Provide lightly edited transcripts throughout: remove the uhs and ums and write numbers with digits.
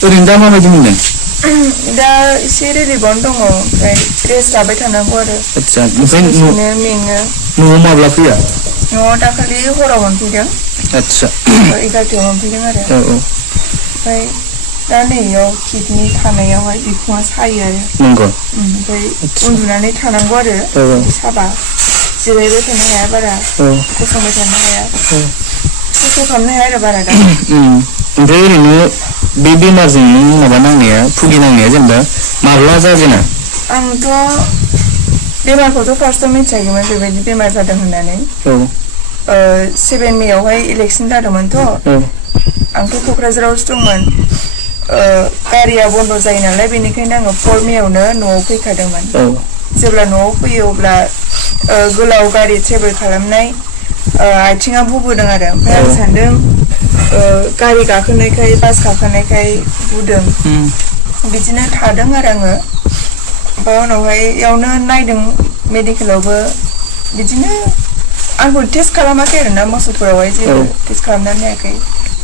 ओरैनो दा माबायदि मोनदों? दा एसे रिलिफआवनो दङ ओमफ्राय रेस्ट लाबाय थानांगौ आरो आदसा ओमफ्राय मेङो न'आव माब्ला फैया? न'आव दाखालि हराव मोनफैदों। आदसा 11टायाव मोनफैदों आरो औ ओमफ्राय दा नैयाव किडनि थानायावहाय बिखुङा सायो आरो नंगौ ओमफ्राय उन्दुनानै थानांगौ आरो साबा जिरायबाय थानो हाया बारा गसंबाय थानो हाया खस्थ' खालामनो हाया आरो बारा दा ओमफ्राय ओरैनो बे बेमारजों नों माबा नांनाया भुगिनांनाया जेनेबा माब्ला जाजेना? आंथ' बेमारखौथ' फार्स्टआव मिथियाखैमोन बेबायदि बेमार जादों होननानै 7 मेआवहाय इलेक्सन जादोंमोनथ' आंथ' क'क्राझारावसो दंमोन गारिया बन्द' जायो नालाय बेनिखायनो आङो 4 मेआवनो न'आव फैखादोंमोन जेब्ला न'आव फैयो अब्ला गोलाव गारि ट्रेभेल खालामनाय आथिङा बुबोदों आरो ओमफ्राय आं सानदों गारि गाखोनायखाय बास गाखोनायखाय बुदों बिदिनो थादों आरो आङो ओमफ्राय उनावहाय इयावनो नायदों मेडिकेलावबो बिदिनो आंखौ टेस्ट खालामाखै आरोना मोसौफोरावहाय जेबो टेस्ट खालामनानै नायाखै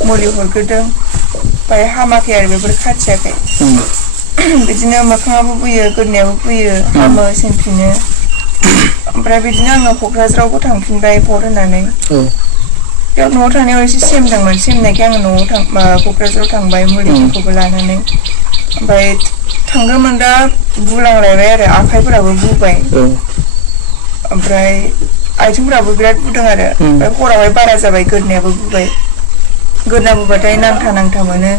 मुलि हरग्रोदों ओमफ्राय हामाखै आरो बेफोर खाथियाखै बिदिनो मोखाङाबो बुयो गोदोनायाबो बुयो हामो सेनफिनो ओमफ्राय बिदिनो आङो क'क्राझारावबो थांफिनबाय भट होनानै बेयाव न'आव थानायाव एसे सेमदोंमोन सेमनायखाय आङो न'आव क'क्राझाराव थांबाय मुलिफोरखौबो लानानै ओमफ्राय थांग्रोमोन दा बुलांलायबाय आरो आखाइफोराबो बुबाय ओमफ्राय आथिंफोराबो बिराद बुदों आरो ओमफ्राय हरावहाय बारा जाबाय गोदोनायाबो बुबाय गोदोना बुबाथाय नांथा नांथा मोनो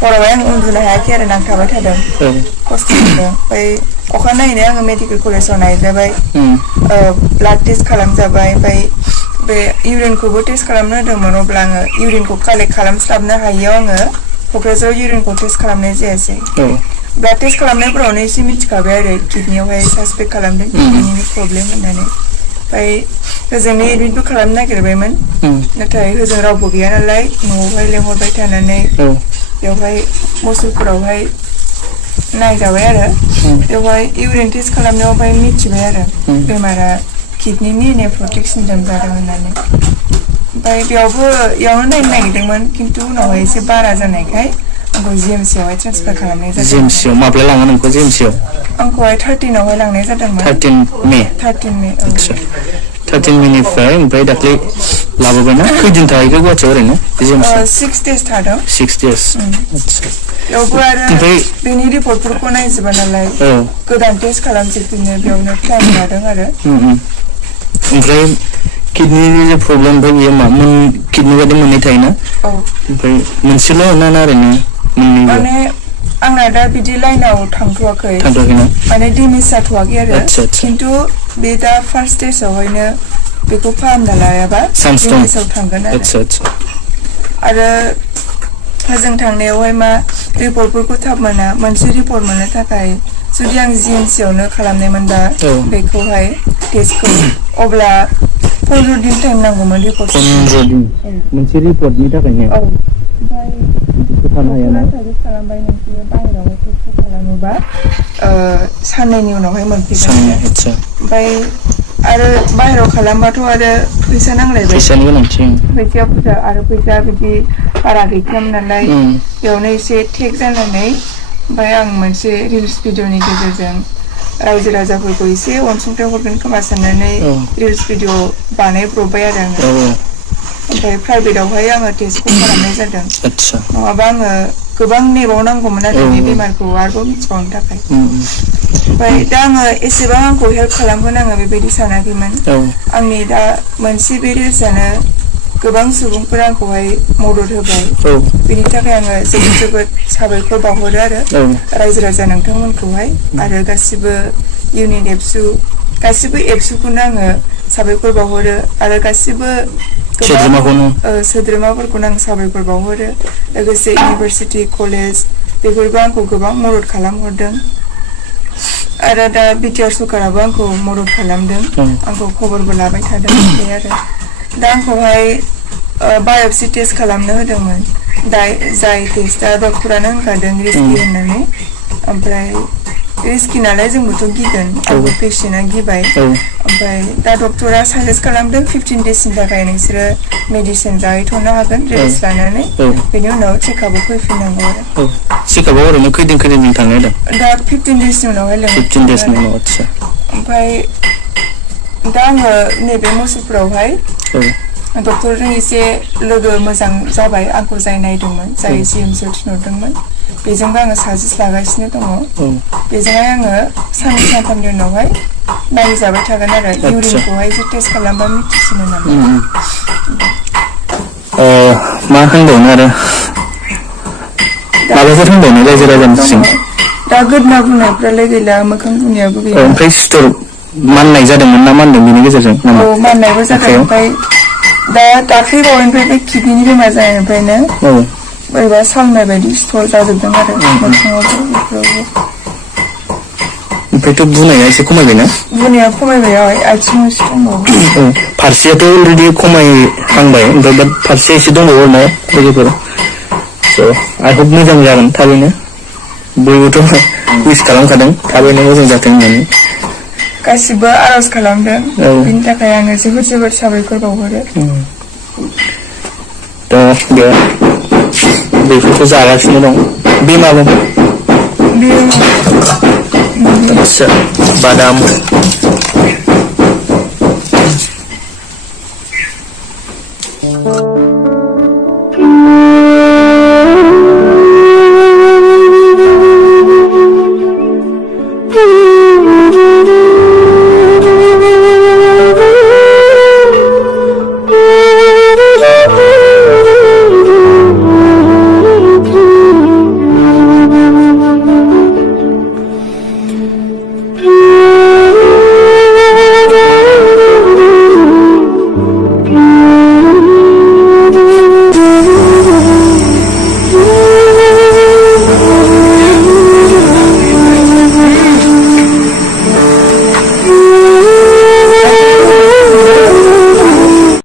हरावहाय आं उन्दुनो हायाखै आरो नांथाबाय थादों खस्थ' मोनदों ओमफ्राय अखानायैनो आङो मेडिकेल कलेजाव नायजाबाय ब्लाड टेस्ट खालामजाबाय ओमफ्राय बे इउरिनखौबो टेस्ट खालामनो होदोंमोन अब्ला आङो इउरिनखौ कालेक्ट खालामस्लाबनो हायियाव आङो क'क्राझाराव इउरिनखौ टेस्ट खालामनाय जायासै ब्लाड टेस्ट खालामनायफोरावनो एसे मिथिखाबाय आरो किडनियावहाय सासपेक्ट खालामदों किडनिनि प्रब्लेम होननानै ओमफ्राय होजोंनो एडमिटबो खालामनो नागिरबायमोन नाथाय होजों रावबो गैया नालाय न'आवहाय लेंहरबाय थानानै बेवहाय मुसलपुरावहाय नायजाबाय आरो बेवहाय इउरिन टेस्ट खालामनायाव ओमफ्राय मिथिबाय आरो बेमारा किडनिनि नेफ्रटिक सिन्ड्रम जादों होननानै ओमफ्राय इयावनो नायनो नागिरदोंमोन खिन्थु उनावहाय एसे बारा जानायखाय आंखौ जिएमसियावहाय ट्रेन्सफार खालामनाय जादों जिएमसियाव माब्ला लाङो नोंखौ जिएमसियाव? आंखौहाय 13आवहाय लांनाय जादोंमोन 13 मे 13 मेनिफ्राय ओमफ्राय दाख्लै लाबोबायना खैदिन थाहैखो गुवाहाटियाव ओरैनो 6 days थादों 6 days बेयावबो आरो बेनि रिपर्टफोरखौ नायजोबा नालाय गोदान टेस्ट खालामजोबफिनो बेयावनो टाइम लादों आरो ओमफ्राय किडनिनि जे प्रब्लेम ओमफ्राय बेयो मा किडनि बायदि मोननै थायोना ओमफ्राय मोनसेल' ना ओरैनो माने आंना दा बिदि लाइनाव थांथ'वाखै माने डेमेज जाथ'वाखै आरो खिन्थु बे दा फार्स्ट स्टेजावहायनो बेखौ फाहामना लायाबा डेमेजाव थांगोन आरो जों थांनायावहाय मा रिपर्टफोरखौ थाब मोना मोनसे रिपर्ट मोननो थाखाय जुदि आं जिएमसियावनो खालामनायमोनबा बेखौहाय टेस्टखौ अब्ला 15 दिन टाइम नांगौमोन रिपर्ट 15 दिन मोनसे रिपर्टनि थाखायनो ओमफ्राय खालामबाय नोंसोरो बाहेरायावहाय टेस्ट खालामोबा साननैनि उनावहाय मोनफैगोन ओमफ्राय आरो बाहेरायाव खालामबाथ' आरो फैसा नांलायबाय फैसानि गोनांथि फैसाया बुरजा आरो फैसा बिदि बारा गैखायामोन नालाय बेयावनो एसे टेक जानानै ओमफ्राय आं मोनसे रिल्स भिडिअनि गेजेरजों रायजो राजाफोरखौ एसे अनसुंथाइ हरगोन खोमा साननानै रिल्स भिडिअ बानायब्रबबाय आरो आङो ओमफ्राय प्राइभेटावहाय आङो टेस्टखौ खालामनाय जादों नङाबा आङो गोबां नेबावनांगौमोन आरो बे बेमारखौ आरोबाव मिथिबावनो थाखाय ओमफ्राय दा आङो एसेबां आंखौ हेल्प खालामगोन आङो बेबायदि सानाखैमोन आंनि दा मोनसे बे रिल्सआनो गोबां सुबुंफोरा आंखौहाय मदद होबाय बेनि थाखाय आङो जोबोद जोबोद साबायखर बावहरो आरो रायजो राजा नोंथांमोनखौहाय आरो गासिबो इउनिट गासिबो एबसुखौनो आङो साबायखर बावहरो आरो गासिबो सोद्रोमाफोरखौनो आं साबायखर बावहरो लोगोसे इउनिभारसिटि कलेज बेफोरबो आंखौ गोबां मदद खालामहरदों आरो दा बिटिआर सरकाराबो आंखौ मदद खालामदों आंखौ खबरबो लाबाय थादों बे आरो दा आंखौहाय बाय'प्सि टेस्ट खालामनो होदोंमोन जाय टेस्टआ डक्टरानो होनखादों रिस्कि होननानै ओमफ्राय रिस्की नालाय जोंबोथ' गिगोन आंबो पेशेन्टआ गिबाय ओमफ्राय दा डक्टरा साजेस्ट खालामदों 15 डेजनि थाखाय नोंसोरो मेडिसिन जाहैथ'नो हागोन रेस्ट लानानै बेनि उनाव चेकआपआव फैफिननांगौ आरो चेकआपआव ओरैनो खैदिन थांनो होदों दा 15 डेजनि उनावहाय 15 डेजनि उनाव आदसा ओमफ्राय दा आङो नैबे मुसुलपुरावहाय डक्टरजों एसे लोगो मोजां जाबाय आंखौ जाय नायदोंमोन जाय जिएमसिआव थिनहरदोंमोन बेजोंबो आङो साजेस्ट लागासिनो दङ बेजोंहाय आङो साननै सानथामनि उनावहाय नायजाबाय थागोन आरो इउरिनखौहाय एसे टेस्ट खालामबा मिथिसिनो नामा मा होनबावनो आरो माबाफोर होनबावनो रायजो राजानिसिम दा गोदना बुंनायफ्रालाय गैला मोखां बुंनायाबो गैला ओमफ्राय सिथर माननाय जादोंमोन ना मानदों बेनि गेजेरजों माननायबो जादों ओमफ्राय दा दाख्लै बावैनिफ्राय बे किडनिनि बेमार जानायनिफ्रायनो बोरैबा सालनाय बायदि सिथर जाजोबदों आरो मोखाङावबो बेफोरावबो ओमफ्रायथ' बुनाया एसे खमायबायना बुनाया खमायबाय आथिङाव एसे दंबावो फारसेयाथ' अलरेडि खमायहांबाय ओमफ्राय दा फारसे एसे दंबावो ना लोगोफोर स' आइ हप मोजां जागोन थाबैनो बयबोथ' उइस खालामखादों थाबैनो मोजां जाथों होननानै गासिबो आर'ज खालामदों बिनि थाखाय आङो जोबोद जोबोद साबायखर बावहरो दा बेफोरखौ जागासिनो दं बे मामोन आदसा बादाम